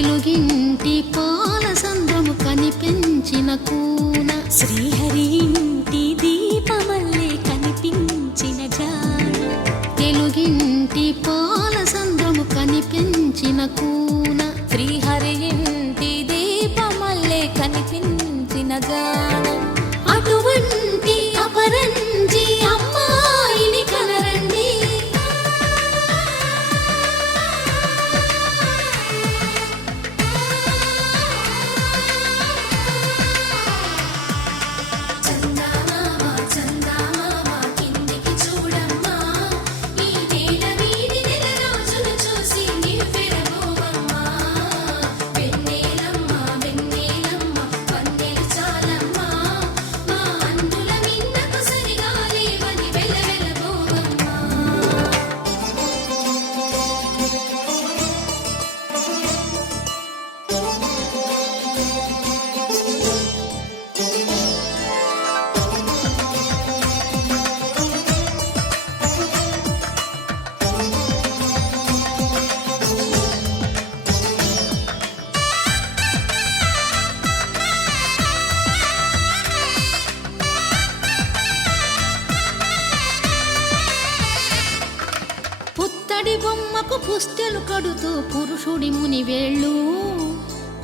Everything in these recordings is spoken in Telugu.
తెలుగింటి పాల సంద్రము కనిపించిన కూన శ్రీహరి ఇంటి దీపమల్లే కనిపించిన జాడ తెలుగింటి పాల సంద్రము కనిపించిన కూన శ్రీహరి ఇంటి దీపమల్లే కనిపించిన జాడ అటువంటి అపరంజి అమ్మాయిని కనరండి పుత్తడి బొమ్మకు పుస్తెలు కడుతూ పురుషుడి ముని వేళ్ళు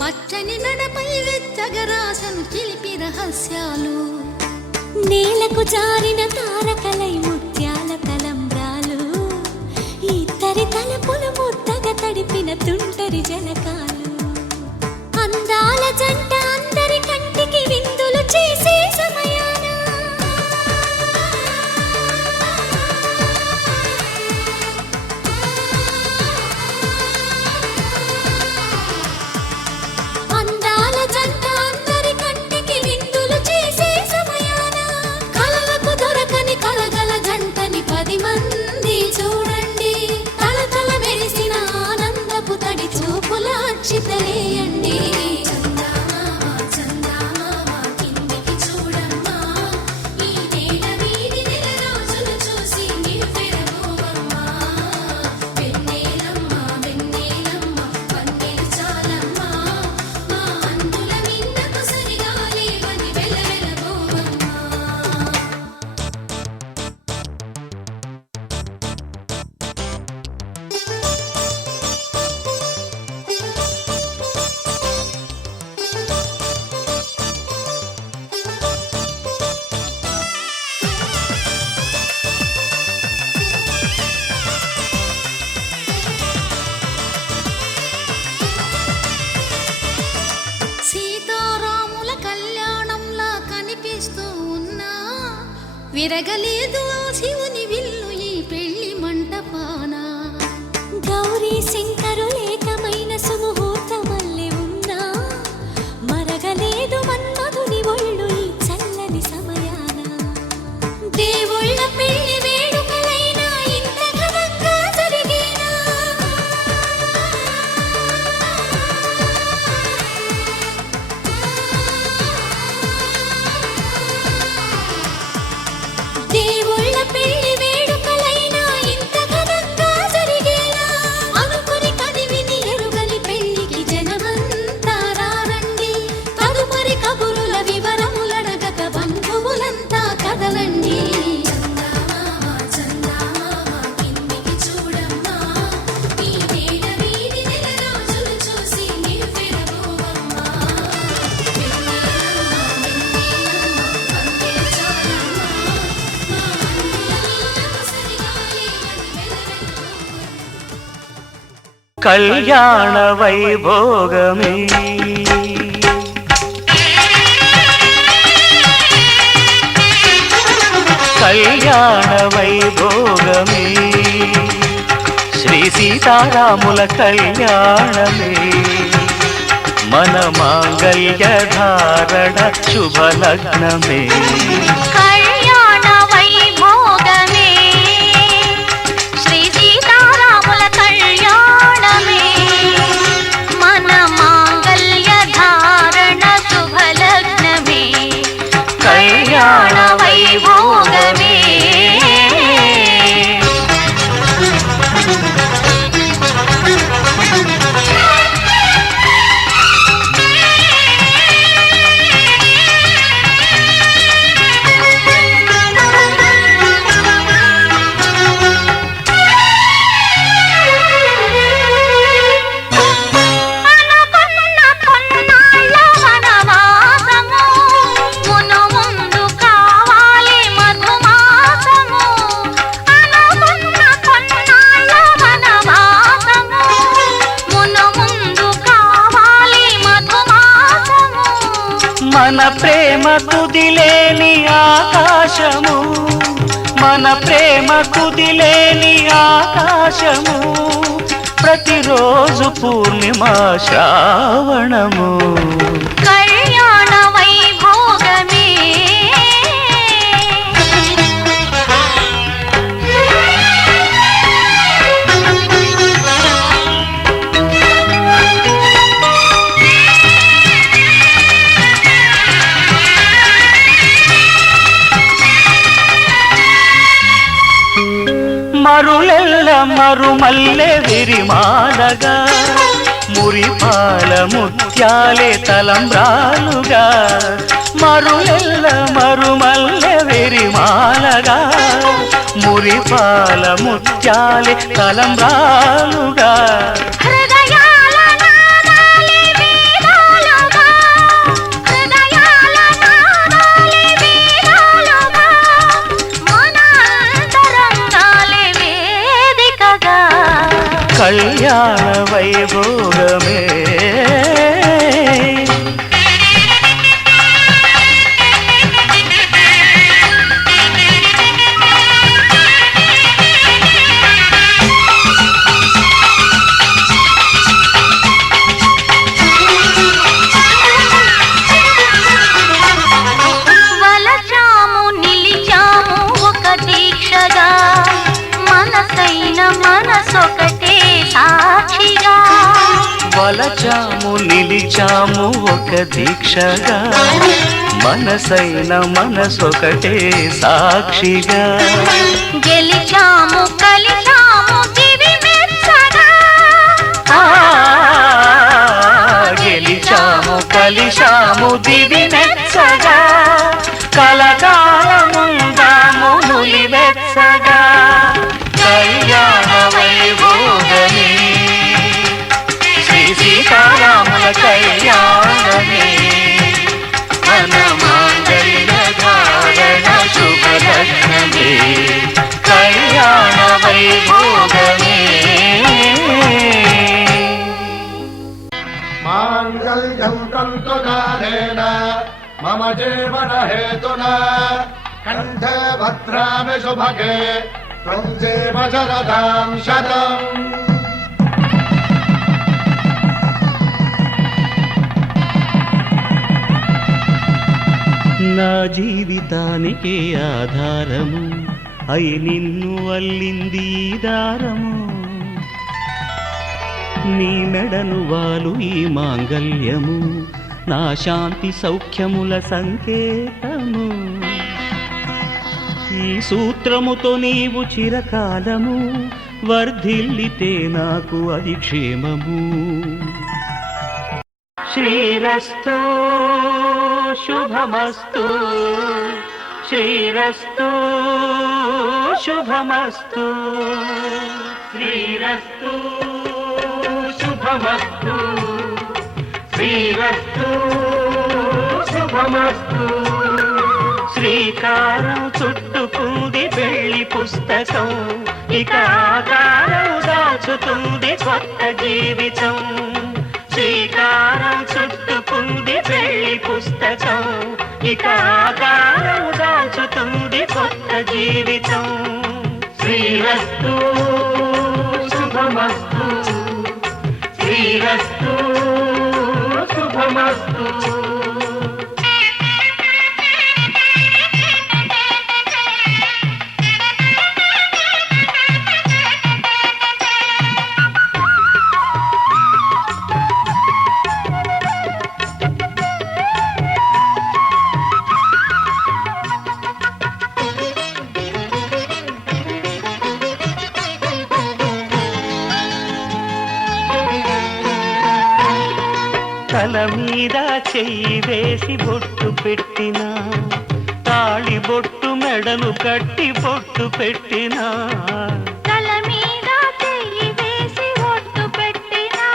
పచ్చని నడపై వెచ్చగరాసను చిలిపి రహస్యాలు నేలకు జారిన తారకలై ముత్యాల తలంబ్రాలు ఇద్దరి తలపులు ముద్దగా తడిపిన తుంటరి జలకాలు అందాల జంట అందరి కంటికి విందులు చేసే సమయాన అందాల జంట అందరి కంటికి విందులు చేసే సమయాన కలలకు దొరకని కలగల జంటని 10 మంది చూడండి తలతల మెరిసిన ఆనందపు తడి చూపుల అచ్చితలేయండి సీతారాముల కళ్యాణంలా కనిపిస్తూ ఉన్నా విరగలేదు ఆ శివుని విల్లు ఈ పెళ్లి మంటపాన గౌరీ శంకరులేకమైన సుముహూర్తమల్లె ఉన్నా మరగలేదు మన్మధుని ఒళ్ళు ఈ చల్లని సమయాన దేవుళ్ళ పెళ్లి వేడుకలైనా ఇంత ఘనంగా జరిగేనా దేవుళ్ళ పెళ్లి వేడుకలైనా ఇంత ఘనంగా జరిగేలా అనుకుని కదివిని ఎరుగని పెళ్లికి జనమంతా రారండి తదుపరి కబురుల వివరములడగక బంధువులంతా కదలండి కళ్యాణ వైభోగమే కళ్యాణ వైభోగమే శ్రీ సీతారాముల కళ్యాణమే మన మాంగళ్య ధారణ శుభలగ్నమే మన ప్రేమ కుదిలేని ఆకాశము, మన ప్రేమ కుదిలేని ఆకాశము, ప్రతిరోజు పూర్ణిమ శ్రావణము. కళ్యాణ వైభోగమే మరులెల్ల మరుమల్లె విరిమాలగా, మురిపాల ముత్యాలే తలంబ్రాలుగా. మరులెల్ల మరుమల్లె విరిమాలగా, మురిపాల ముత్యాలే తలంబ్రాలుగా. కళ్యాణ వైభోగమే వలచాము నిలిచాము ఒక దీక్షగా, మనసైన మనసొకటే సాక్షిగా. వలచాము నిలిచాము ఒక దీక్షగా, మనసైన మనసొకటే సాక్షిగా. గెలిచాము కలిచాము దివి మెచ్చగా, గెలిచాము కలిశాము దివి మెచ్చగా. కలకాలముందాము నులివెచ్చగా. కళ్యాణ వైభోగమే శ్రీ సీతారాముల కళ్యాణమే. మన మాంగళ్య ధారణ శుభలగ్నమే. కళ్యాణ వైభోగమే. మాంగళ్యం తంతునానేన మమ జీవన హేతునా కంఠే భద్రామి శుభగే త్వం జీవ శరదాం శతం. నా జీవితానికి ఆధారము అయి నిన్ను అల్లింది ఈ దారము. నీ మెడను వాలు ఈ మాంగల్యము, నా శాంతి సౌఖ్యముల సంకేతము. ఈ సూత్రముతో నీవు చిరకాలము వర్ధిల్లితే నాకు అది క్షేమము. శ్రీరస్తు శుభమస్తు, శ్రీరస్తు శుభమస్తు, శ్రీరస్తు శుభమస్తు, శ్రీరస్తు శుభమస్తు. శ్రీకారం చుట్టుకుంది పెళ్లి పుస్తకం, ఇక ఆకారం దాచుతుంది కొత్త జీవితం. శ్రీకారం చుట్టుకుంది పెళ్లి పుస్తకం, ఇక ఆకారం దాచుతుంది కొత్త జీవితం. శ్రీరస్తు శుభమస్తు, శ్రీరస్తు శుభమస్తు. తల మీద చెయ్యి వేసి బొట్టు పెట్టినా, తాళి బొట్టు మెడను కట్టి బొట్టు పెట్టినా. తల మీద చెయ్యి వేసి బొట్టు పెట్టినా,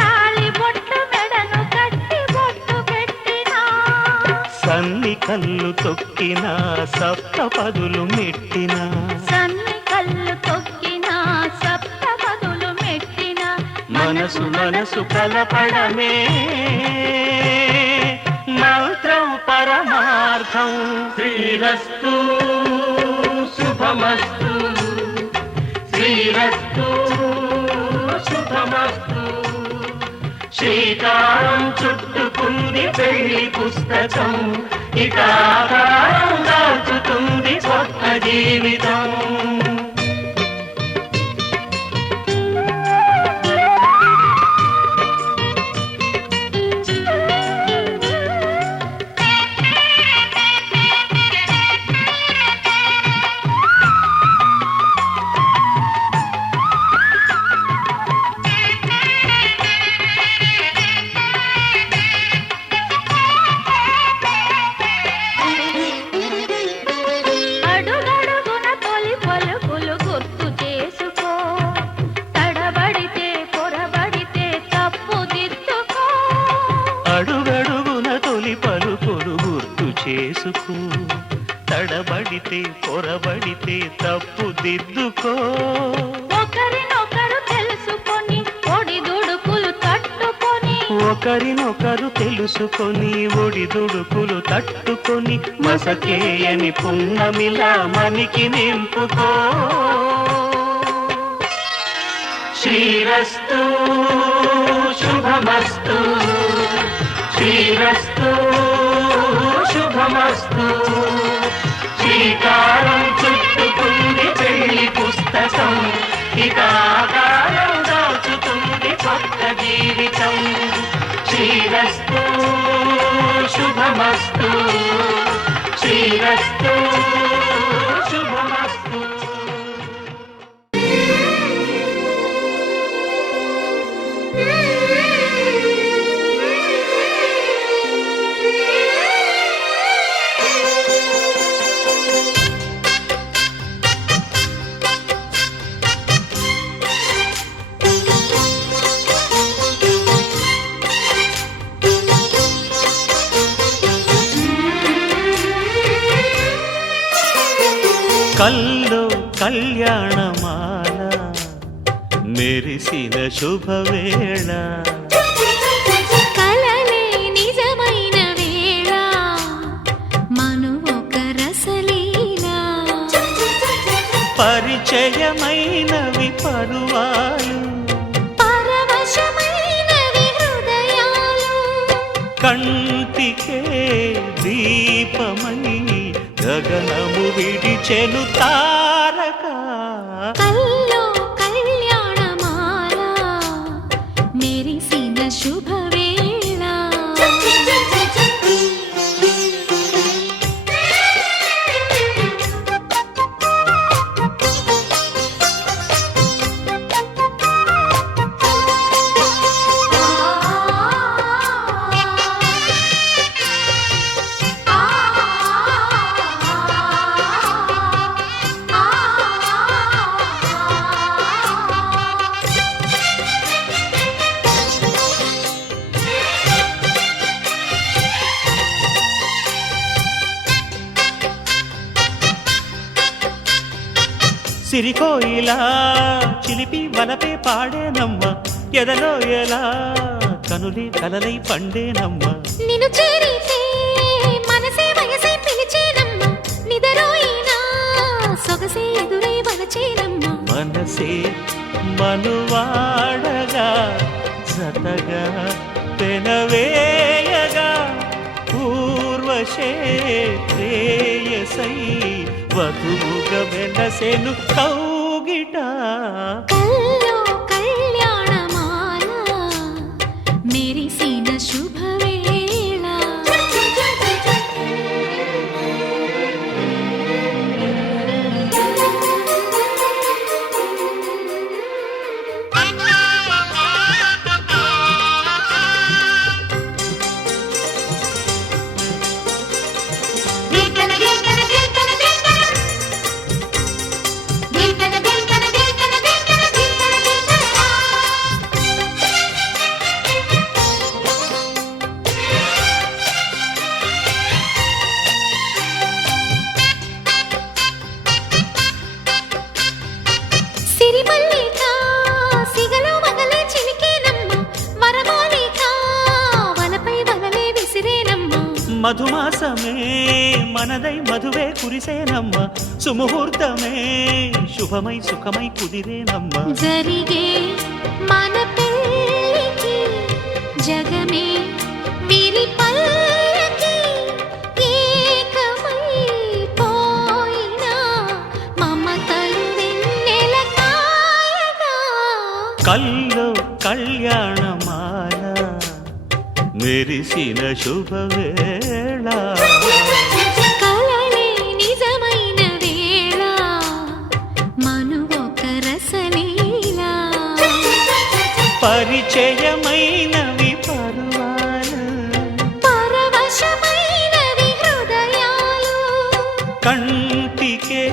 తాళి బొట్టు మెడను కట్టి బొట్టు పెట్టినా. సన్ని కళ్ళు తొక్కినా, సప్త పదులు మెట్టినా, సన్ని కళ్ళు తొక్కినా, సప్త పదులు మెట్టినా. మనసు మనసు కలపడమే మంత్ర శ్రీకారం పరమార్థం. శ్రీరస్తు శుభమస్తు, శ్రీరస్తు శుభమస్తు. శ్రీకారం చుట్టుకుంది పెళ్లి పుస్తకం, ఇక ఆకారం దాచుతుంది కొత్త జీవితం. అడుగడుగున తొలి పలుకులు గుర్తు చేసుకో, తడబడితే పొరబడితే తప్పుదిద్దుకో. అడుగడుగున తొలి పలుకులు గుర్తు చేసుకో, తడబడితే పొరబడితే తప్పుదిద్దుకో. ఒకరినొకరు తెలుసుకొని ఒడిదుడుకులు తట్టుకొని, ఒకరినొకరు తెలుసుకొని ఒడిదుడుకులు తట్టుకొని మసకేయని పున్నమిలా మనికి నింపుకో. శ్రీరస్తు శుభమస్తు, శ్రీరస్తు శుభమస్తు. శ్రీకారం చుట్టుకుంది పెళ్లి పుస్తకం, ఇక ఆకారం దాచుతుంది కొత్త జీవితం. శ్రీరస్తు శుభమస్తు, శ్రీరస్తు శుభమస్తు. కల్లో కళ్యాణమాల మెరిసిన శుభవేళ, కలలే నిజమైన వేళ మనువొక రసలీలా. పరిచయమైనవి పరువాలు, పరవశమైనవి హృదయాలు. కంటికే దీపమై గగనము విడిచెను తారక. కల్లో కళ్యాణమాల మెరిసిన శుభవేళ. సిరికోయిలా చిలిపి వలపే పాడేనమ్మ, ఎదలో ఎలా కనులే కలలై పండేనమ్మ. నిన్ను చేరితే మనసే వయసే పిలిచేనమ్మ, నిదరోయినా సొగసే ఎదురై వలచేనమ్మ. మనసే మనువాడగా జతగా పెనవేయగా, పూర్వశే ప్రేయసై వధువుగా వెలసెను కౌగిట. కల్లో కళ్యాణమాల మెరిసిన శుభవేళ. మధుమాసమే మనదై మధువే కురిసేనమ్మ సుముహూర్తమే శుభమై సుఖమై కుదిరేనమ్మ జరిగే మన పెళ్ళికి జగమే వీరి పల్లకి ఏకమై పోయినా మమతలు వెన్నెల కాయగా కల్లో కళ్యాణమాల మెరిసిన శుభవేళ కలలే నిజమైన వేళ మనువొక రసలీలా పరిచయమైనవి పరువాలు పరవశమైనవి హృదయాలు కంటికే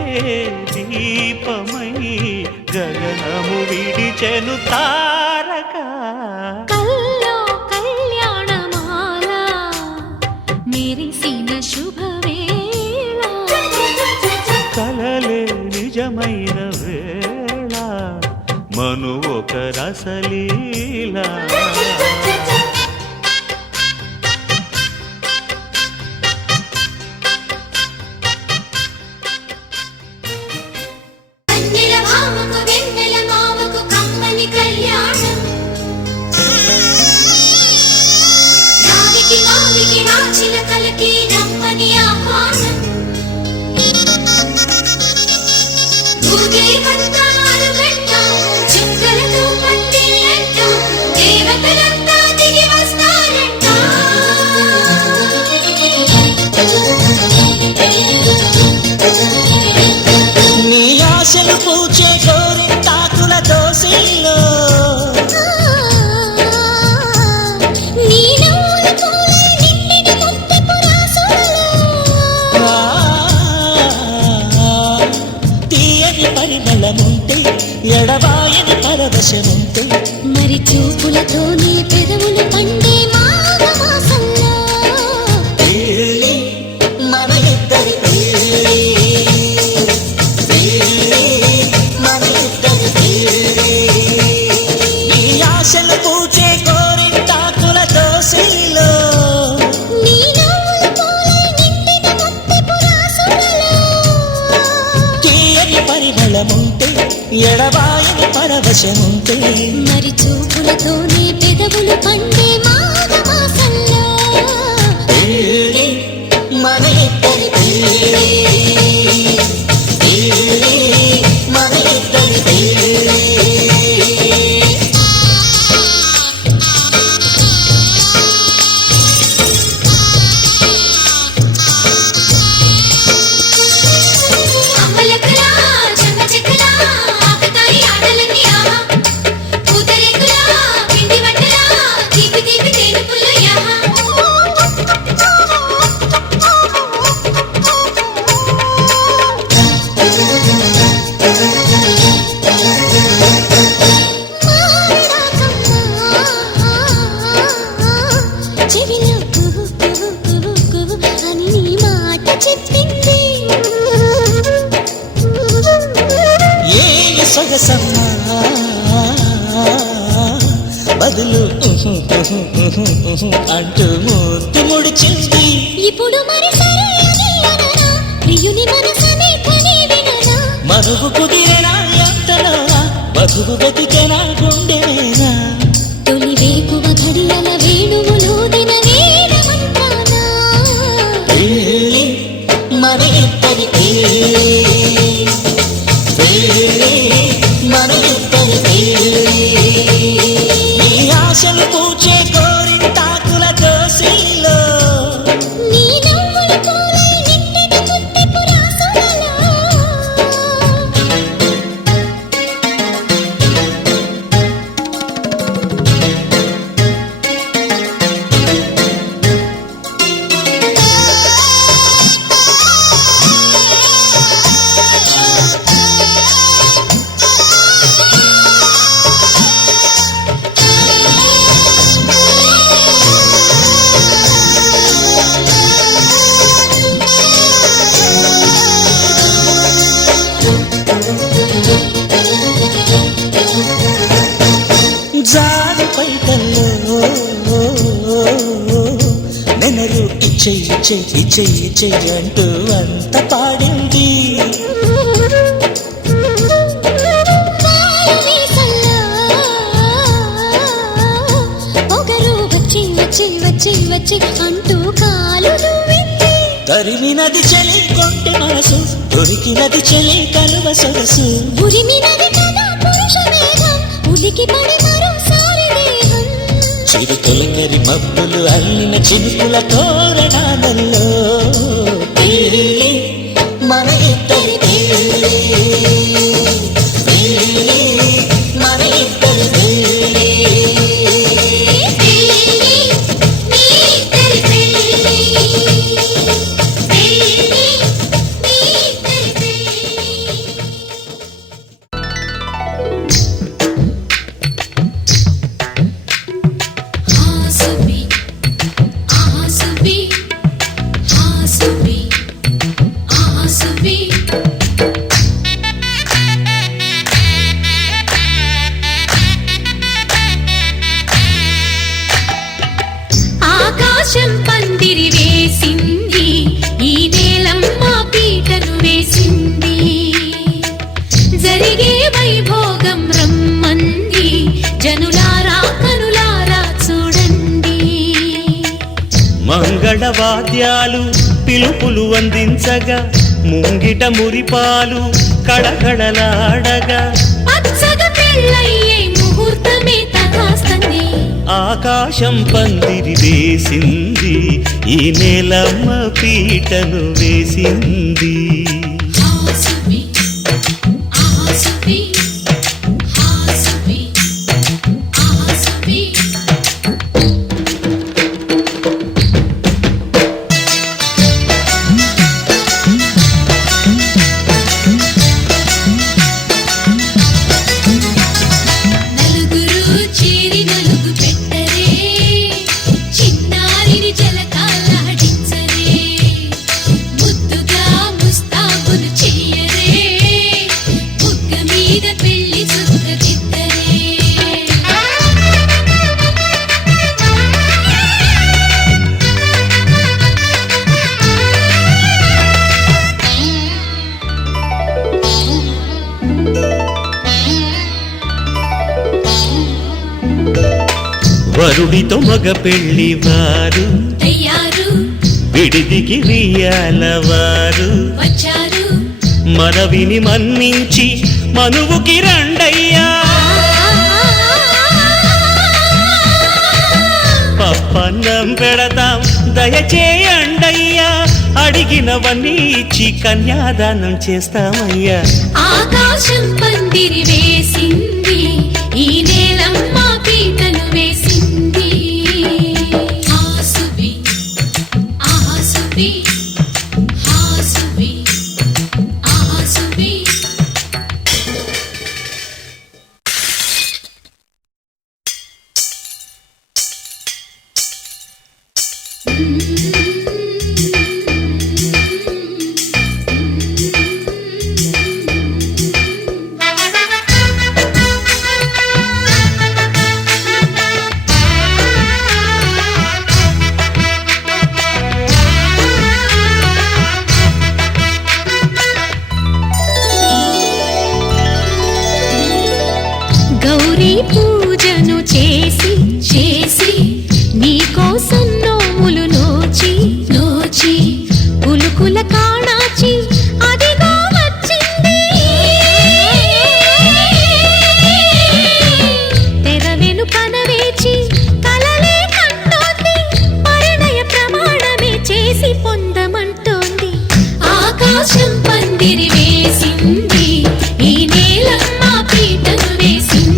దీపమై గగనము విడిచెను తారక కల్లో కళ్యాణమాల మెరిసిన శుభవేళ కలలే నిజమైన వేళ మను ఒక రసలీలా వెన్నెల భామకు వెన్నెల మామకు కమ్మని కళ్యాణం నావికి నావికి నాచిన కలకి రమ్మని ఆహ్వానం ఊగే మంతాలు గంట చుక్కలతో పందిళ్ళంట దేవతలంతా దిగి వస్తారంట నీ ఆశలు పూచే గోరింటాకుల దోసిల్లో నీ నవ్వుల పూలై నిండిన ముత్తెపు రాసులలో తీయని పరిమళముంటే ఎడబాయని పరవశముంటే మరి చూపులతోనే పెదవులు పండే మాఘమాసంలో పెళ్ళి మన ఇద్దరి పెళ్ళి మన ఇద్దరి పెళ్ళి నీ ఆశలు పూచే గోరింటాకుల దోసిల్లో నీ నవ్వుల పూలై నిండిన ముత్తెపు రాసులలో తీయని పరిమళముంటే ఎడబాయని పరవశముంటే మరి చూపులతోనే పెదవులు పండే మాఘమాసంలో పెళ్ళి మన ఇద్దరి పెళ్ళి మన ఇద్దరి పెళ్ళి అమ్మలక్కలా చెమ్మచెక్కలా ఆకతాయి ఆటలన్నీ ఆహా పూతరేకులా పిండి వంటలా తీపి తీపి తేనెపుల్ల యాహా చెవిలో కుహు కుహు కుహు కుహు అని నీ మాట చెప్పింది ఏమి సొగసమ్మా బదులు అంటూ మూర్తి ముడిచింది ఇప్పుడు మరి సరే అని అననా ప్రియుని మనసనే కని విననా మరుగు కుదిరేనా ఎంతనా వధువు బతికేనా గుండెనా తొలి వేకువ ఘడియల వేణువులోదిన వేద మంత్రానా పెళ్ళి మన ఇద్దరి పెళ్ళి మన ఇద్దరి పెళ్ళి నీ ఆశలు పూచే గోరింటాకుల దోసిల్లో నీ నవ్వుల పూలై నిండిన ముత్తెపు రాసులలో జారి పైటల్లో నెనరు చెయ్యి చెయ్యి చెయ్యి చెయ్యి అంటూ అంత పాడింది. పొగరు వచ్చి వచ్చి వచ్చి వచ్చి అంటూ కాలు దువ్వింది. తరిమినది చలి కొంటె మనసు, దొరికినది చలి కలువ సొగసు. ఉరిమినది కదా పురుష వేగం, ఉలికి పడి మరోసారి దేహం. చిరు తొలకరి మబ్బులు అల్లిన చినుకుల తోరణాలలో పెళ్ళి మన ఇద్దరి పెళ్ళి, పెళ్ళి మన ఇద్దరి పెళ్ళి. ఆకాశం పందిరి వేసింది, ఈ నేలమ్మ పీటను వేసింది. జరిగే వైభోగం రమ్మంది, జనులారా కనులారా చూడండి. మంగళవాద్యాలు పిలుపులు అందించగా, ముంగిట మురిపాలు కళకళలాడగా, పచ్చగా పెళ్ళయ్యే ముహూర్తమే తగాస్తుంది. ఆకాశం పందిరి వేసింది, ఈ నేలమ్మ పీటను వేసింది. హాసువి హాసువి హాసువి హాసువి. నలుగురు చేరి నలుగు పెట్టరే, చిన్నారిని జలకాలాడించరే. ముద్దుగా ముస్తాబులు చెయ్యరే, బుగ్గ మీద పెళ్లి చుక్క దిద్దరే. వరుడితో మగ పెళ్లి వారు, తయ్యారు విడిదికి వియ్యాలవారు. వచ్చారు, మనవిని మన్నించి మనువుకి రండయ్యా. పప్పన్నం పెడతాం దయచేయండయ్యా, అడిగినవన్నీ ఇచ్చి కన్యాదానం చేస్తామయ్యా. ఆకాశం పందిరి వేసింది, ఈ నేలమ్మ పీటను వేసింది. హాసువి ఆసువి హాసువి ఆసువి. గౌరీ పూజను చేసి చేసి, నీకోసం నోములు నోచి నోచి, పులుకుల కాణాచి అదిగో వచ్చింది. తెర వెనుకన వేచి కలలే కంటోంది, పరిణయ ప్రమాణమే చేసి పొందమంటోంది. ఆకాశం పందిరి వేసింది, ఈ నేలమ్మ పీటను వేసింది.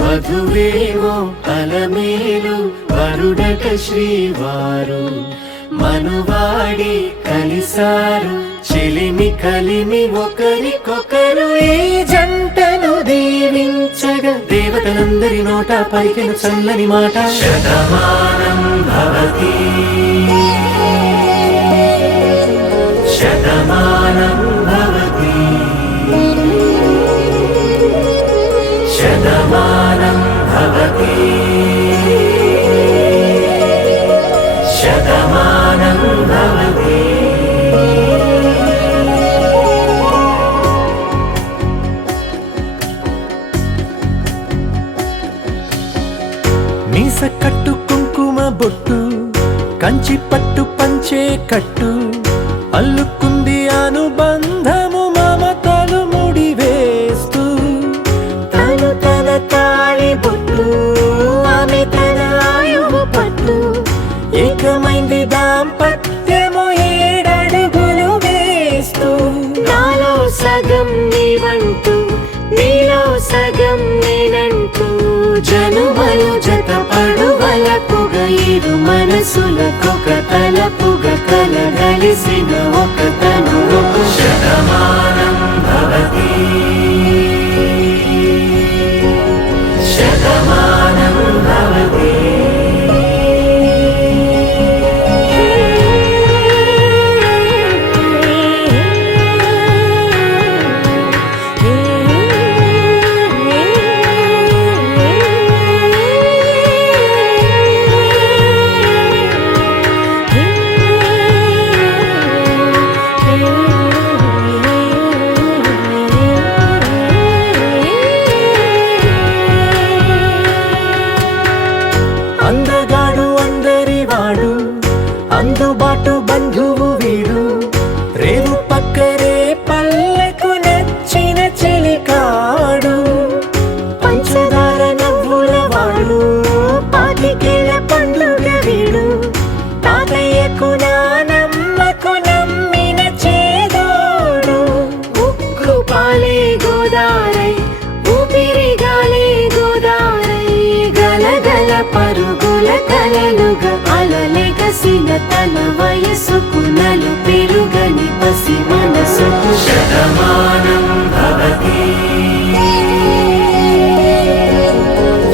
వధువేమో అలమేలు, వరుడక శ్రీవారు. మనువాడి కలిసారు చెలిమి కలిమి ఒకరికొకరు ఈ జంటను దీవించగా దేవతలందరి నోట పలికిన చల్లని మాట శతమానం భవతి శతమానం భవతి శతమానం భవతి శతమానం భవతి మీస కట్టు కుంకుమ బొట్టు కంచి పట్టు పంచే కట్టు అల్లుకుంది అనుబంధము మమతలు ముడివేస్తూ తను తన తాళి బొట్టు ఆమె తన ఆయువు పట్టు ఏకమైంది దాంపత్యము 7 అడుగులు వేస్తూ నాలో సగం నీవంటూ నీలో సగం నేనంటూ జనుమలు జత పడువలపుగ ఇరు మనసులకొక తలపుగ కలగలిసిన ఒక తను శతమానం భవతి శతమానం భవతి అందగాడు అందరివాడు అందుబాటు బంధువు వీడు రేవు పక్కరే పల్లెకు నచ్చిన చెలికాడు పంచదార నవ్వుల వాడు పాతికేల పండుగ వీడు తాతయ్యకు నానమ్మకు నమ్మిన చేదోడు ఉక్కు పాలే గోదారై ఊపిరి గాలే గోదారై గలగల పరుగుల కలలుగా అలలెగసిన తన వయసుకు నలు పెరుగని పసి మనసుకు శతమానం భవతి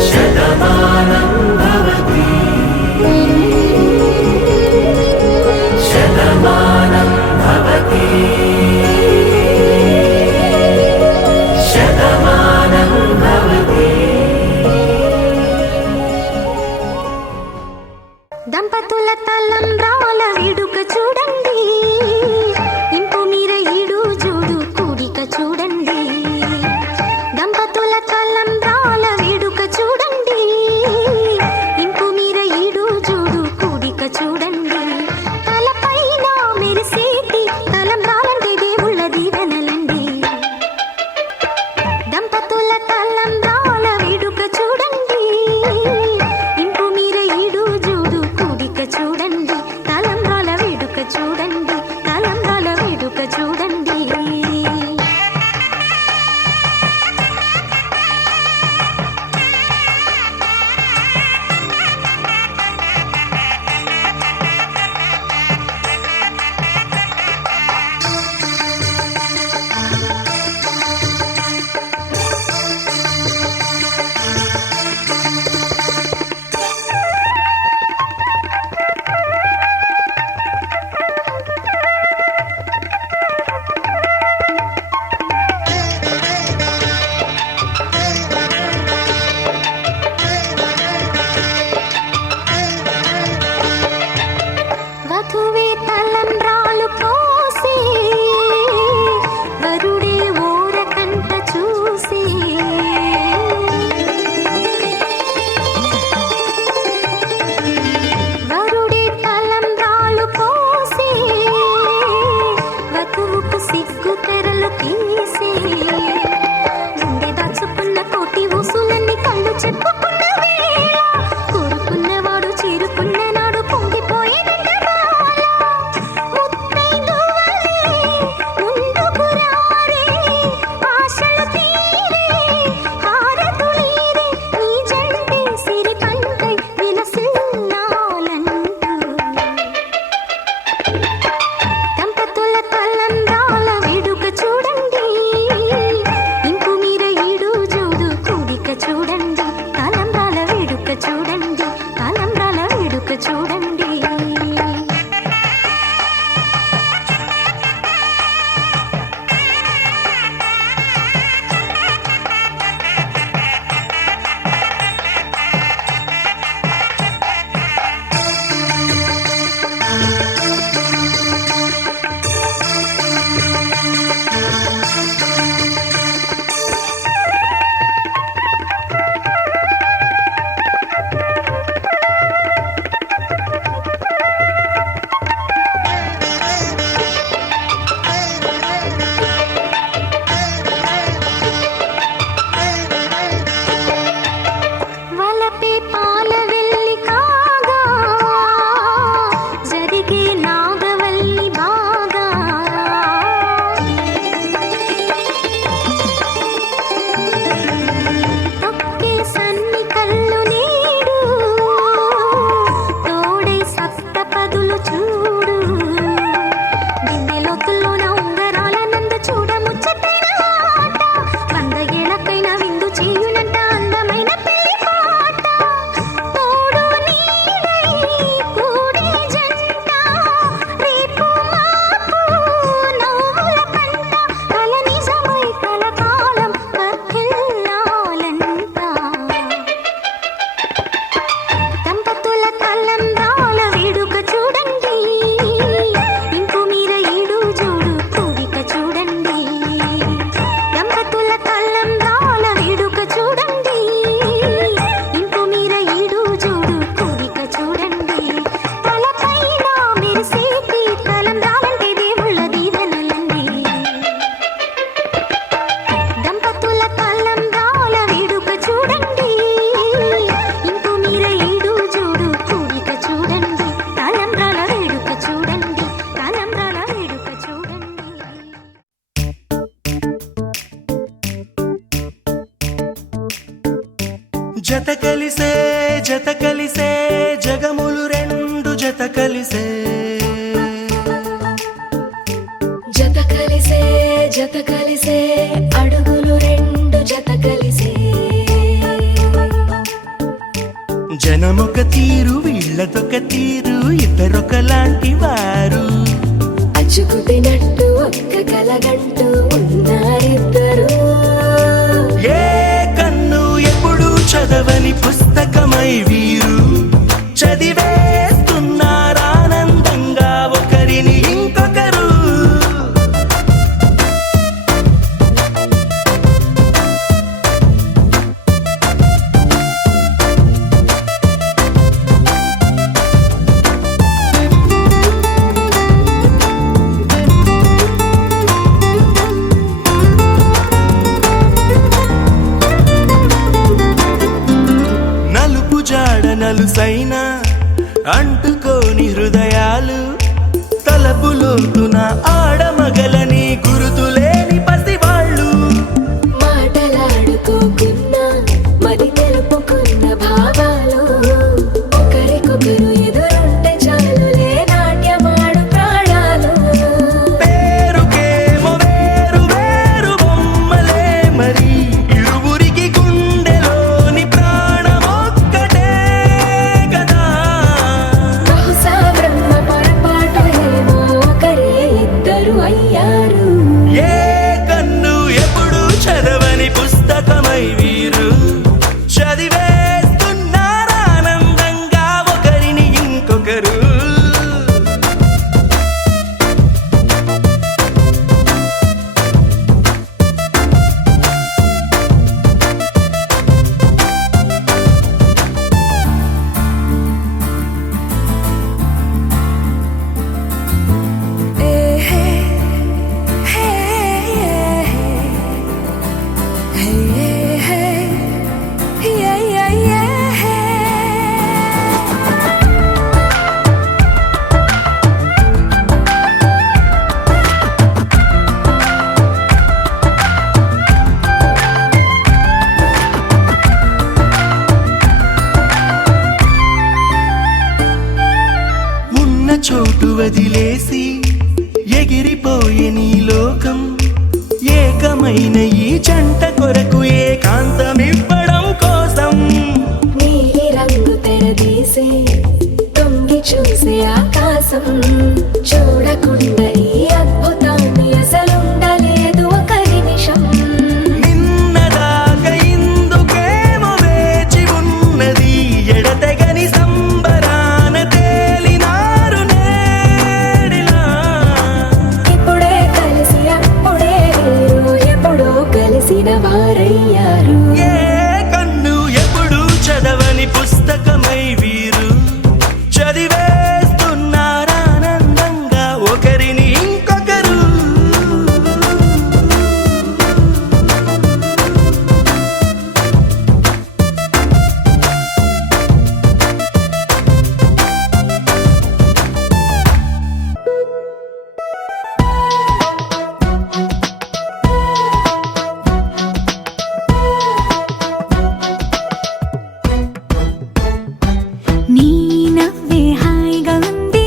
శతమానం భవతి శతమానం భవతి శతమానం భవతి దంపతుల తలంబ్రాల వేడుక చూడండి ఇంపు మీర ఈడు జోడు కూడిక చూడండి చూడండి తలంబ్రాల వేడుక చూడండి వలపే పాల వెల్లి కాగా జరిగే నాగవల్లి బాగా తొక్కే సన్ని కళ్ళు నీడు తోడై సప్త పదులు చూడు బిందెలోతుల్లోన ఉంగరాల నంద చూడ ముచ్చటైన ఆట 100 ఏళ్లకైనా విందు చేయునంట అందమైన పెళ్లి పాట తోడు నీడై కూడే జంట రేపు మాపు నవ్వుల పంట కల నిజమై కలకాలం వర్ధిల్లాలంట దంపతుల తలంబ్రాల వేడుక చూడండి ఇంకు మీర ఈడు జోడు కోరిక చూడండి దంపతుల తలంబ్రాల వేడుక చూడండి ఇంకు మీర ఈడు జోడు కోరిక చూడండి తలపైన మెరిసేటి తలంబ్రాలంటే దేవుళ్ళ దీవెనలండి దంపతుల తలంబ్రాల వేడుక చూడండి ఇంకు మీర ఈడు జోడు కోరిక చూడండి తలంబ్రాల వేడుక చూడండి తలంబ్రాల వేడుక చూడండి జత కలిసే జగములు రెండు జత కలిసే జత కలిసే అడుగులు రెండు జత కలిసే జనమొక తీరు వీళ్ళదొక తీరు ఇద్దరొకలాంటి వారు అచ్చుకుతినట్టు ఒక్క కలగంటూ ఉన్నారిద్దరు ఏ కన్ను ఎప్పుడు చదవని పుస్తకమై వీరు చదివేస్తున్నారానందంగా ఒకరిని ఇంకొకరు నలుపు జాడ నలుసైన అంటుకోని హృదయాలు తలపులోతున ఆడమగలని గురుతులేని పసివాళ్ళు మాటలాడుకోకున్నా మరి తెలుపుకున్న భావాలు ఒకరికొకరు ఎదురుంటే చాలులే నాట్యమాడు ప్రాణాలు పేరుకేమో వేరు వేరు బొమ్మలే మరి ఇరువురికి గుండెలోని ప్రాణమొక్కటే కదా బహుశా బ్రహ్మ పొరపాటు ఏమో ఒకరే ఇద్దరు అయ్యారు ఏ కన్ను ఎప్పుడు చదవని పుస్తకమై వీరు చదివేస్తున్నారానందంగా ఒకరిని ఇంకొకరు ఉన్న చోటు వదిలేసి ఎగిరిపోయే నీ లోకం ఏకమైన ఈ జంట కొరకు ఏకాంతమివ్వడం కోసం నీలి రంగు కోసం చూడకుండా ఈ అద్భుతాన్ని అసలుండలేదు ఒక నిమిషం. నిన్నదాకా ఇందుకేమో వేచి ఉన్నది ఎడతెగని సంబరాన తేలినారు నేడిలా. ఇప్పుడే కలిసి అప్పుడే వేరు ఎప్పుడో కలిసిన వారయ్యారు. ఏ కన్ను ఎప్పుడు చదవని పుస్తకమై వీరు చదివేస్తున్నారానందంగా ఒకరిని ఇంకొకరు. నీ నవ్వే హాయిగా ఉంది,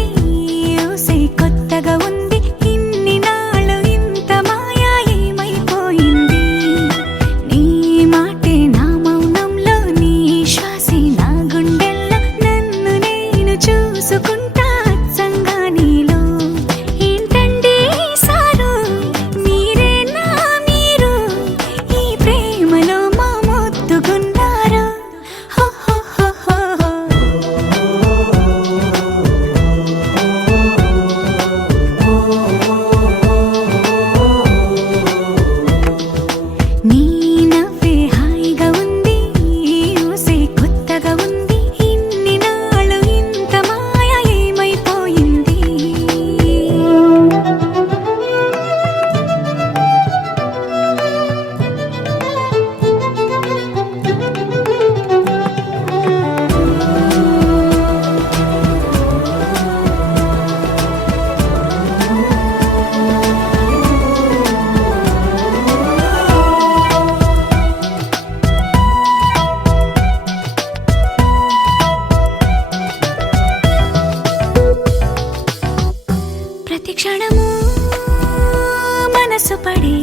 ఊసే కొత్తగా ఉంది, ఇన్ని నాళ్ళు ఇంత మాయా ఏమైపోయింది. నీ మాటే నా మౌనంలో, నీ శ్వాసే నా గుండెల్లో, నన్ను నేను చూసుకుంటా అచ్చంగా నీలో. ఏంటండి సారు, మీరేనా మీరు ఈ ప్రేమలో మా మొత్తుకున్నారు. హో హో హో హో హో. నీ నవ్వే హాయిగా ఉంది, ఊసే కొత్తగా ఉంది, ఇన్ని నాళ్ళు ఇంత మాయ ఏమైపోయింది. ప్రతి క్షణము మనసు పడే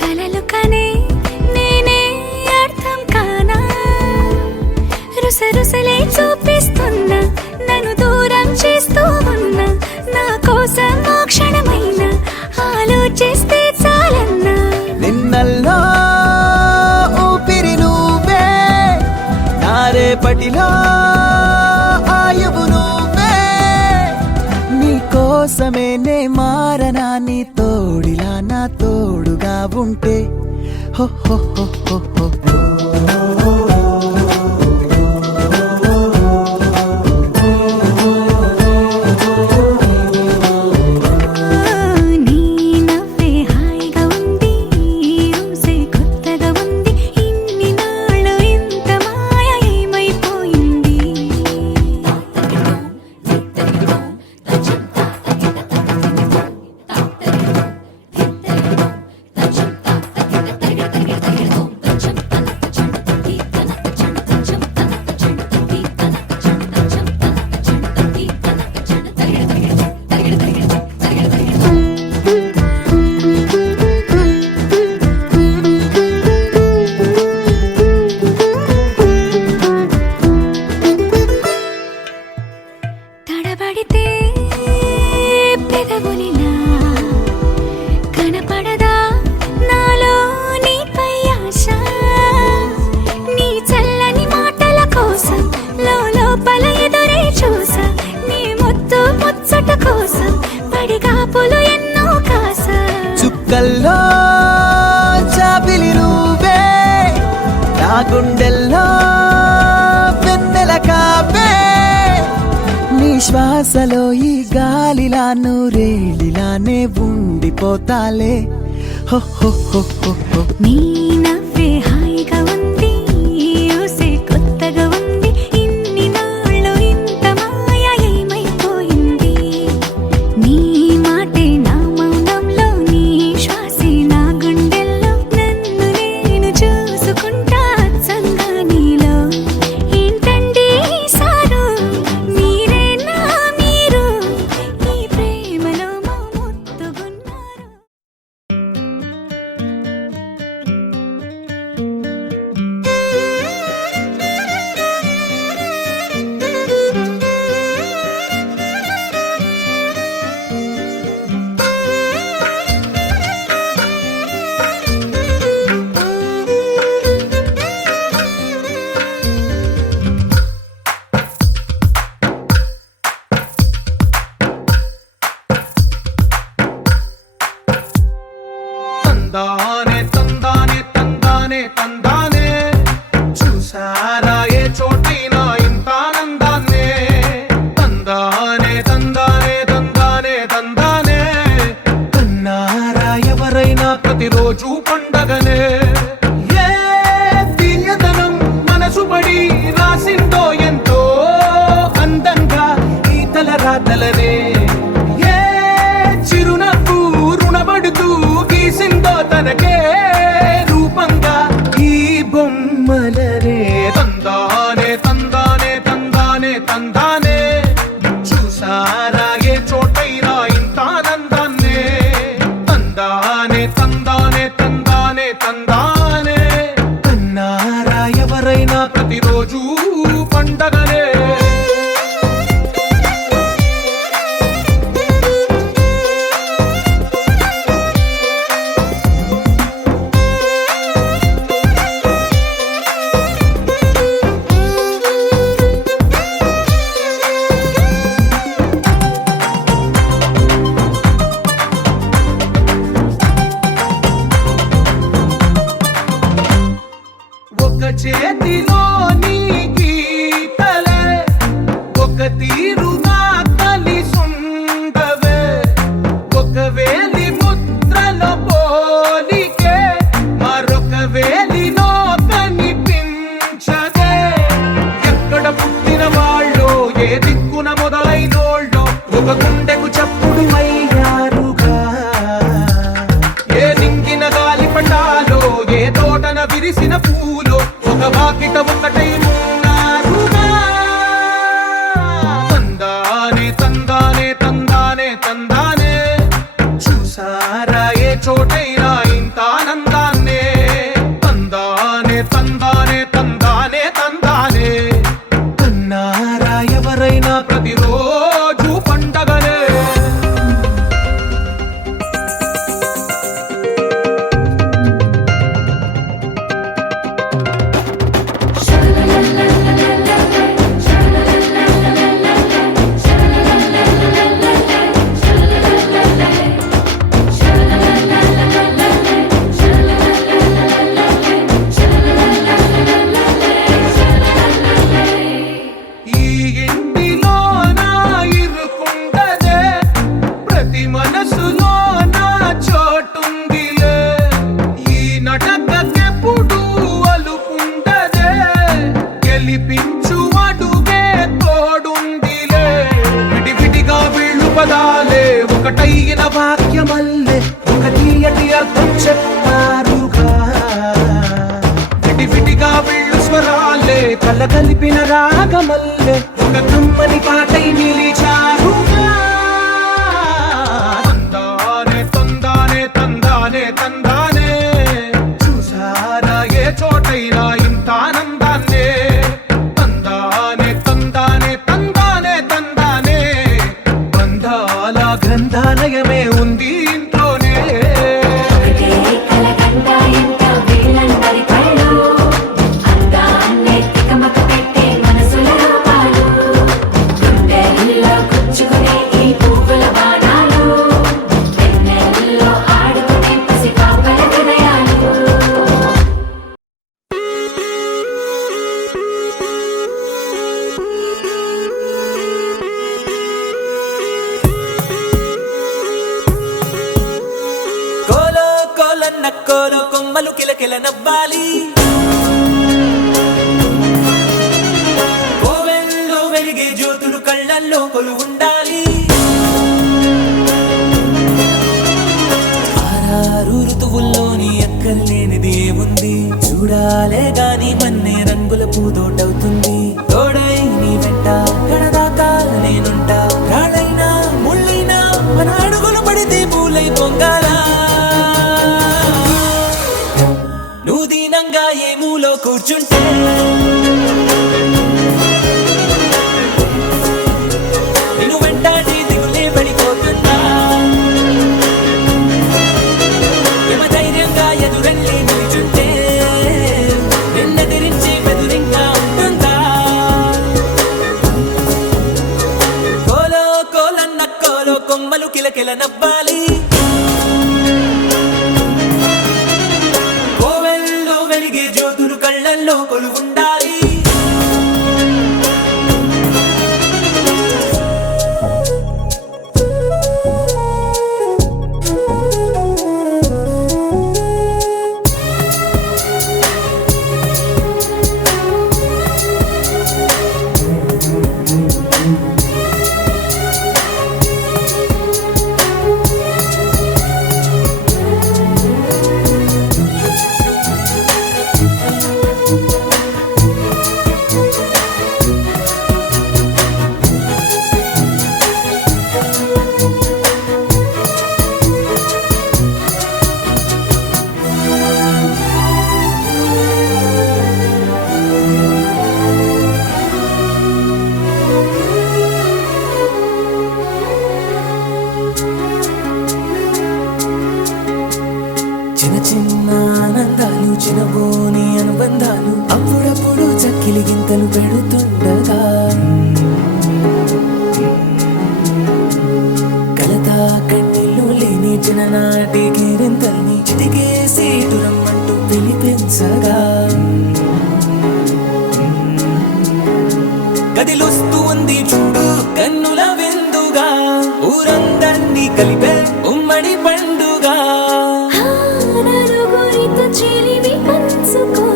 కలలు కనే నేనే అర్థం కానా. రుసరుసలే చూపిస్తున్నా, నన్ను దూరం చేస్తూ ఉన్నా, నా కోసం ఓ క్షణమైన ఆలోచిస్తే చాలన్నా. నిన్నల్లో ఊపిరి నువ్వే, నా రేపటిలో ఆయువు నువ్వే. నీ కోసమే నే మారనా, నీ తోడిలా నా తోడుగా ఉంటే. హో హో హో హో హో. నీ నవ్వే హాయిగా ఉంది, ఊసే కొత్తగా ఉంది, ఇన్ని నాళ్ళు ఇంత మాయ ఏమైపోయింది. తడబడితే పెదవులిలా కనపడదా నాలో నీపై ఆశ. నీ చల్లని మాటల కోసం లోపల ఎదురే చూసా, నీ ముద్దు ముచ్చట కోసం పడిగాపులు ఎన్నో కాసా. చుక్కల్లో చాపిలి నువ్వే, నా గుండెల్లో వెన్నెల కాపే. నీ శ్వాసలో ఈ గాలిలా నూరేలిలానే ఉండిపోతాలే. హో హో హో హో హో. నీ నవ్వే హాయిగా ఉంది, ఊసే కొత్తగా ఉంది, ఇన్ని నాళ్ళు ఇంత మాయ ఏమైపోయింది. నీ మాటే నా మౌనంలో, నీ శ్వాసే నా గుండెల్లో, నన్ను నేను చూసుకుంటా అచ్చంగా నీలో. ఏంటండి సారు, మీరేనా మీరు ఈ ప్రేమ ప్రతిరోజు పండగలే. ఒక చేతిలో నీ గీతలే ఒక తీరుగా కలిసుండవే, ఒక వేలి ముద్రల పోలికే మరొక వేలిలో కనిపించదే. ఎక్కడ పుట్టిన వాళ్ళో ఏ దిక్కున మొదలైనోళ్ళో ఒక గుండెకు చప్పుడు అయ్యారుగా. ఏ నింగిన గాలి పటాలో ఏ తోటన విరిసిన పూలో ఒక వాకిట ఒకటై ఉన్నారుగా. తందానే తందానే తందానే తందానే, చూసారా ఏ చోటైనా ఇంత ఆనందాన్నే. తందానే తందానే తందానే తందానే, కన్నారా ఎవరైనా ప్రతిరోజు పండగలే. ఈ ఇంటిలో నా ఇరుకుండదే, ప్రతి మనసులో నా చోటుందిలే. ఈ నటకెప్పుడు అలుపుండదే, గెలిపించు అడుగే తోడుందిలే. విడివిడిగా వీళ్ళు పదాలే ఒకటైన వాక్యమల్లే ఒక తీయటి అర్థం చెప్పారుగా. విడివిడిగా వీళ్ళు స్వరాలే కల కలిపిన రాగమల్లే ఒక కమ్మని పాటై నిలిచారుగా. తందానే తందానే తందానే తందానే, చూసారా ఏ చోటైనా ఇంత ఆనందాన్నే. తందానే తందానే తందానే తందానే, బంధాల గ్రంథాలయమే ఉంది ఇంట్లోనే. ఒకటే కలకండ ఎంత వీళ్ళందరి కళ్ళు, అందాన్నే తికమక పెట్టే మనసుల రూపాలు, గుండెల్లో గుచ్చుకునే ఈ పువ్వుల బాణాలు, వెన్నెల్లో ఆడుకునే పసిపాపల హృదయాలు. కోలో కోలన్న కోలో కొమ్మలు కిలకిల నవ్వాలి. కోవెల్లో వెలిగే జ్యోతులు కళ్ళల్లో కొలు ఉండాలి. ఆరారు ఋతువుల్లోని ఎక్కర్లేనిది ఏముంది, చూడాలే గాని మన్నే రంగుల పూదోటవుతుంది. తోడై నీ వెంట కడదాకా నేనుంటా, రాళ్ళైనా ముళ్ళైనా మన అడుగులు పడితే పూలై పొంగాలా. నువ్వు దీనంగా ఏ మూలో కూర్చుంటే నిన్ను వెంటాడి దిగులే పడిపోతున్నా. యమ ధైర్యంగా ఎదురెళ్ళి నిలుచుంటే నిన్నెదిరించి బెదురింకా ఉంటుందా. కోలో కోలన్న కోలో కొమ్మలు కిలకిల నవ్వాలి. కోవెల్లో వెలిగే జ్యోతులు కళ్ళల్లో కొలు ఉండాలి. గిలిగింతలు పెడుతుండగా కలతా కన్నీళ్ళు లేని చిన్ననాటి కేరింతల్ని చిటికేసి రమ్మంటూ పిలిపించగా గదిలొస్తూ ఉంది చూడు కన్నుల విందుగా ఊరందర్నీ కలిపే ఉమ్మడి పండుగ నలుగురితో చిలిమి పంచుకో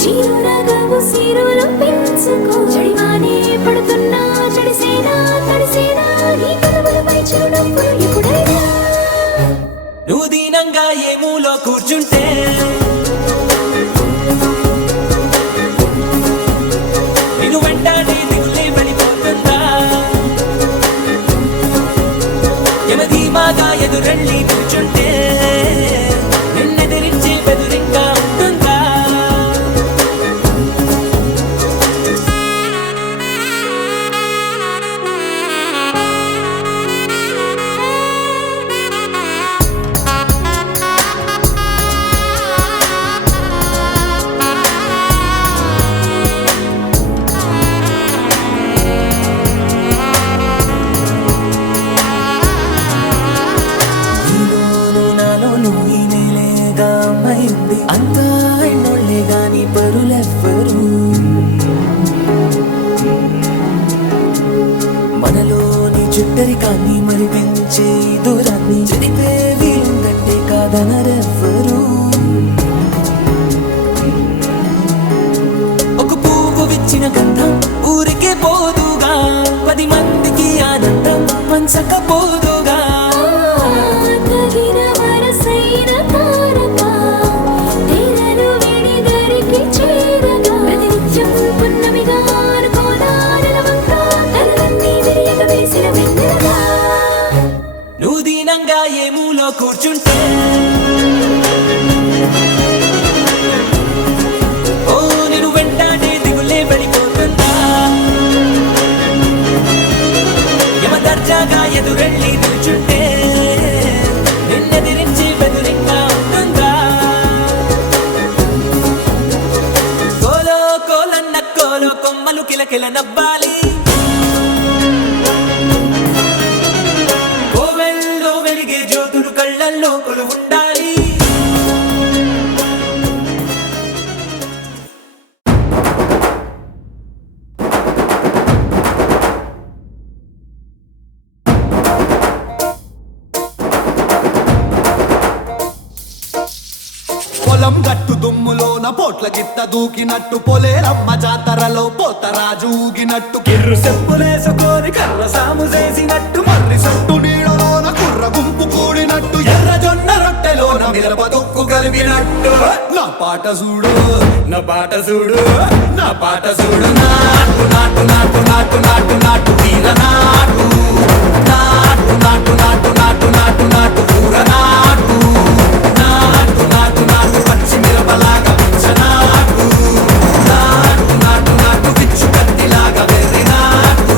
చిరునగవు సిరులు పెంచుకో జడివానే పడుతున్నా జడిసేనా తడిసేనా నీ కనుమలపై చిరునవ్వులు ఎప్పుడైనా నువ్వు దీనంగా ఏ మూలో కూర్చుంటే నిన్ను వెంటాడి దిగులే పడిపోతుందా యమధీమాగా ఎదురెళ్ళి కూర్చుంటే నిన్నెదిరించే బెదురింకా ఉంటుందా నీలోను నాలోను ఈ నేలేగా అమ్మాయింది అంతా ఎన్నోళ్ళే గాని పరులెవ్వరు మనలోని చుట్టరికాన్ని మరి పెంచే దూరాన్ని చెరిపే వీలుందంటే కాదనరెవ్వరు ఒక పువ్వు విచ్చిన గంధం ఊరికే పోదుగా 10 మందికి ఆనందం పంచకపోదుగా తగిన వరసైన తారక తీరను విడిదరికి చేరగా ప్రతినిత్యం పున్నమిగా అనుకోనా నెలవంక తలలన్నీ విరియక వేసిన వెన్నెలగా నువ్వు దీనంగా ఏ మూలో కూర్చుంటే ఓ నేను వెంటాడే దిగులే పడిపోతుందా యమదర్జాగా ఎదురెళ్ళి నిల్చుంటే నిన్నెదిరించి బెదురింగా ఉంటుందా కోలో కోలన్న కోలో కొమ్మలు కిలకిల నవ్వాలి కోవెల్లో వెలిగే జ్యోతులు కళ్ళల్లో కొలువుండాలి పొలం గట్టు దుమ్ములోన పోట్ల గిత్త దూకినట్టు పొలేరమ్మ జాతరలో పోతరాజు ఊగినట్టు కిర్రు చెప్పులేసుకొని కర్ర సాము చేసినట్టు మర్రి సొట్టు నీడలోన కుర్ర గుంపు కూడినట్టు ఎర్ర జొన్న రొట్టెలోన మిరప తొక్కు కలిపినట్టు నా పాట చూడు నా పాట చూడు నా పాట చూడు నాటు నాటు నాటు నాటు నాటు నాటు వీర నాటు నాటు నాటు నాటు నాటు నాటు నాటు ఊర నాటు నాటు నాటు నాటు పచ్చి మిరపలాగా పిచ్చనాటు నాటు నాటు నాటు పిచ్చు కత్తిలాగా వెర్రి నాటు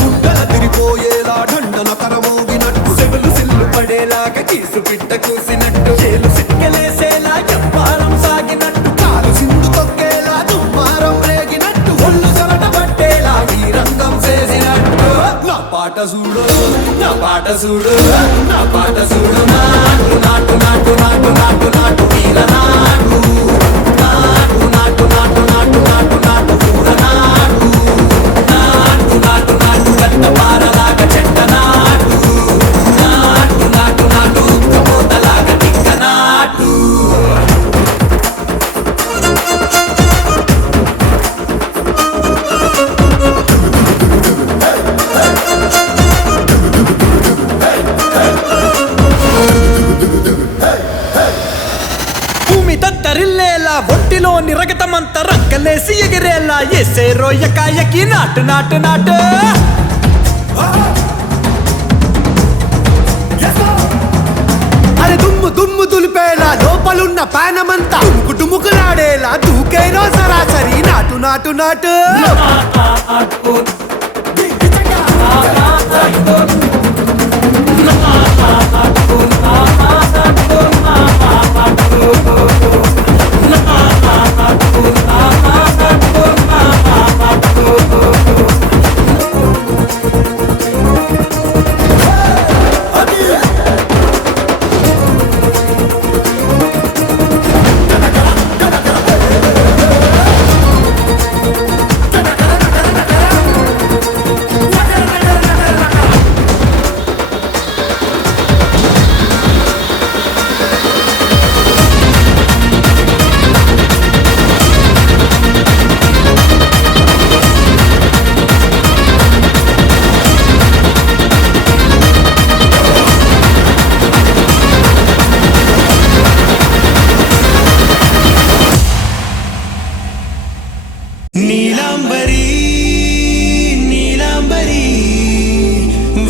గుడ్డల తిరిపోయేలా ఢండన కరమోగినట్టు సెవలు సిల్లు పడేలాగా కీసు పిట్ట కూసినట్టు చేలు సిక్కలేసేలా చెప్పారం సాగినట్టు కాలు సింధు తొక్కేలా దుమ్మారం రేగినట్టు ఒళ్ళు చెమట పట్టేలా ఈ రంగం చేసినట్టు నా పాట చూడు నా పాట చూడు నా పాట చూడు నాటు నాటు నాటు నాటు నాటు నాటు వీర నాటు నాటు నాటు నాటు నాటు నాటు నాటు ఊర నాటు నాటు నాటు నాటు గంట పారలాగా చెట్ట నాటు నాటు నాటు నాటు ఉక్కబోతలాగా టిక్క నాటు భూమి దద్దరిల్లేలా ఒంటిలోని రగతమంతా రక్కలేసి ఎగిరేలా ఎసే రొయ్యకాయకి నాటు నాటు నాటు పానమంతా డుముకులాడేలా దూకేరో సరాసరి నాటు నాటు నాటు నీలాంబరి నీలాంబరి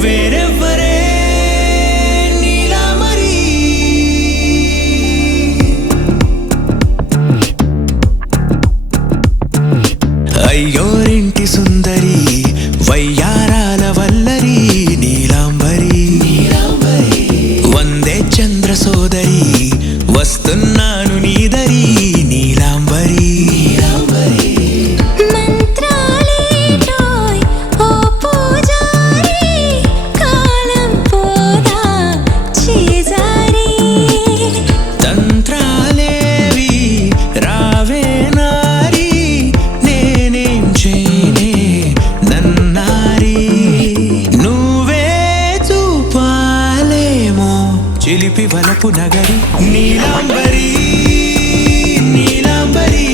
వేరెవ్వరే నీలాంబరి అయ్యోరింటి సుందరి వయ్యారాల వల్లరి నీలాంబరి వందే చంద్ర సోదరి వస్తున్నాను నీదరి నీలాంబరి మంత్రాలేటోయ్ ఓ పూజారి కాలం పోదా చేజారి తంత్రాలేవి రావే నారి నేనేం చేయనే నన్నారి నువ్వే చూపాలేమో చిలిపి వలపు నగరి నీలాంబరి నీలాంబరి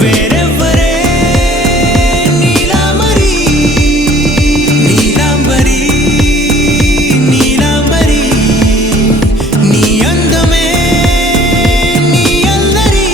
వేరెవ్వరే నీలాంబరి నీలాంబరి నీలాంబరి నీ అందమే నీ అందరి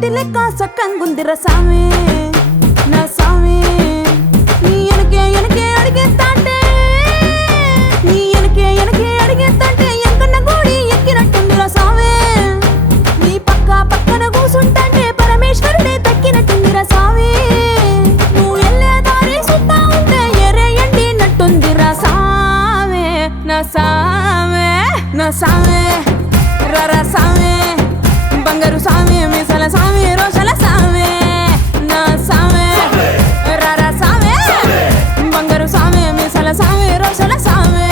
పమిటి లెక్క సక్కంగుందిర సామే నా సామే నీ ఎనకే ఎనకే అడిగేస్తాంటే నీ ఎనకే ఎనకే అడిగేస్తాంటే ఎంకన్న గోడి ఎక్కినట్టుందిర సామే నీ పక్కన కూసుంటాంటే పరమేశ్వరుడే దక్కినట్టుందిర సామే నువ్వు ఎల్లే దారి సుత్తా ఉంటే ఎరే ఎండినట్టుందిర సామే నా సామే నా సామే రరా సామే బంగారు సామే మిసల సామే రోషల సామే నా సామే రరా సామే బంగారు సామే మిసల సామే రోషల సామే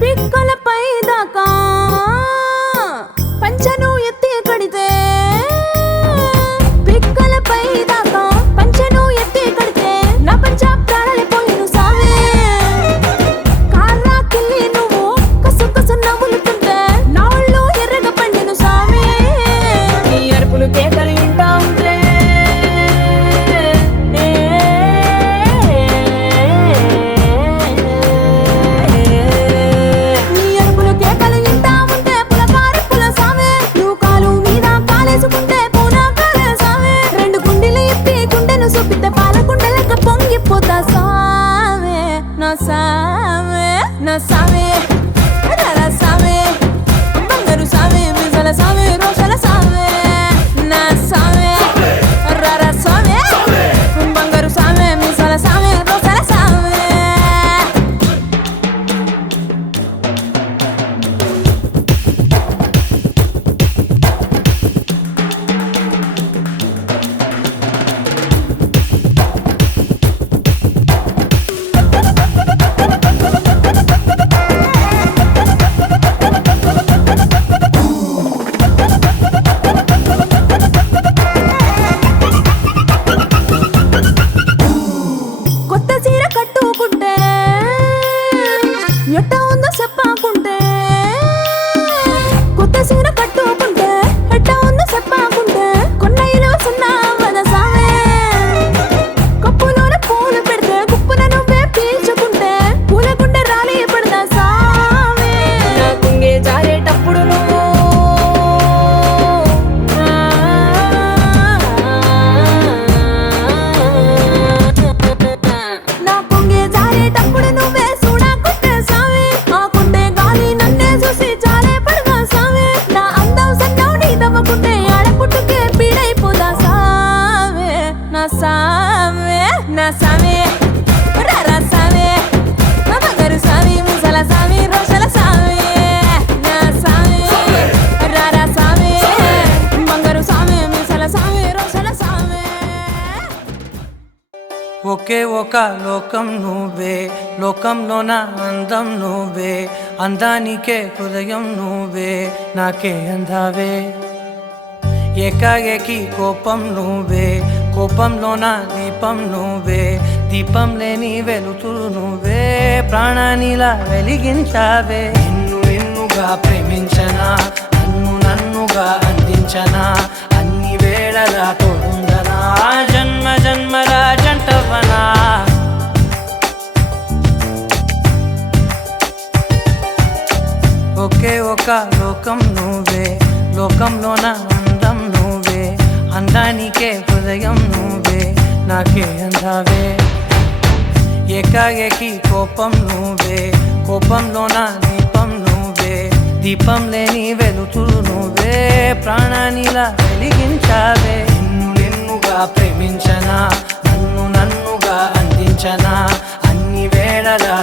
పిక్కలపై దాకా పంచను ఎత్తి కడితే పిక్కలపై దాకా పంచను ఎత్తి కడితే నా పంచ ప్రాణాలు పోయిను సామే కాళ్ళకిల్లి నువ్వు కసు కసు నవ్వులుతుంటే నా ఒళ్ళు ఎర్రగా పండిను సామే నీ అరుపులు కేకలు వింటా ఉంటే నీ అరుపులు కేకలు వింటా ఉంటే పులపారి పుల సామే నువ్వు కాలు మీద కాలేసుకుంటే పూనా కాలే సామే రెండు గుండెలు ఇప్పి గుండెను చూపితే పాల గుండెలకు పొంగిపోతా సామే నా సామే నా సామే రరా సామే బంగారు సామే మిసల సామే రోషల సామే నా సామే రరా సామే బంగారు సామే మిసల సామే రోషల సామే కొత్త చీర కట్టుకుంటే ఎట్ట ఉందో చెప్పాకుంటే కొత్త చీర కట్టుకుంటే ఎట్ట ఉందో చెప్పాకుంటే కొన్నయ్యలో సున్నా వద సామే కప్పులోన పూలు పెడితే గుప్పున నువ్వే పీల్చుకుంటే పూల గుండె రాలి పడదా సామే నా కుంగే జారేటప్పుడు నువ్వు నా కుంగే జారేటప్పుడు నువ్వే చూడకుంటే సామే ఆకుంటే గాలి నన్నే చూసి జారే పడదా సామే నా అందం సన్నం నీ దవ్వకుంటే ఆడపుట్టుకే పీడైపోదా సామే నా సామే నా సామే రరా సామే బంగారు సామే మిసల సామే రోషల సామే నా సామే రరా సామే బంగారు సామే మిసల సామే రోషల సామే ఒకే ఒక లోకం నువ్వే లోకంలోన అందం నువ్వే అందానికే హృదయం నువ్వే నాకే అందావే ఏకాఏకి కోపం నువ్వే కోపంలోన దీపం నువ్వే దీపం లేని వెలుతురు నువ్వే ప్రాణానిలా వెలిగించావే నిన్నుగా ప్రేమించనా నన్నుగా అందించనా అన్ని వేళలా తోడుందనా జన్మ జన్మల జంటవనా ఒకే ఒక లోకం నువ్వే లోకంలోన అందం నువ్వే అందానికే హృదయం నువ్వే నాకే అందావే ఏకాఏకి కోపం నువ్వే కోపంలోన దీపం నువ్వే దీపం లేని వెలుతురు నువ్వే ప్రాణానిలా వెలిగించావే నిన్నుగా ప్రేమించనా నన్నుగా అందించనా అన్ని వేళలా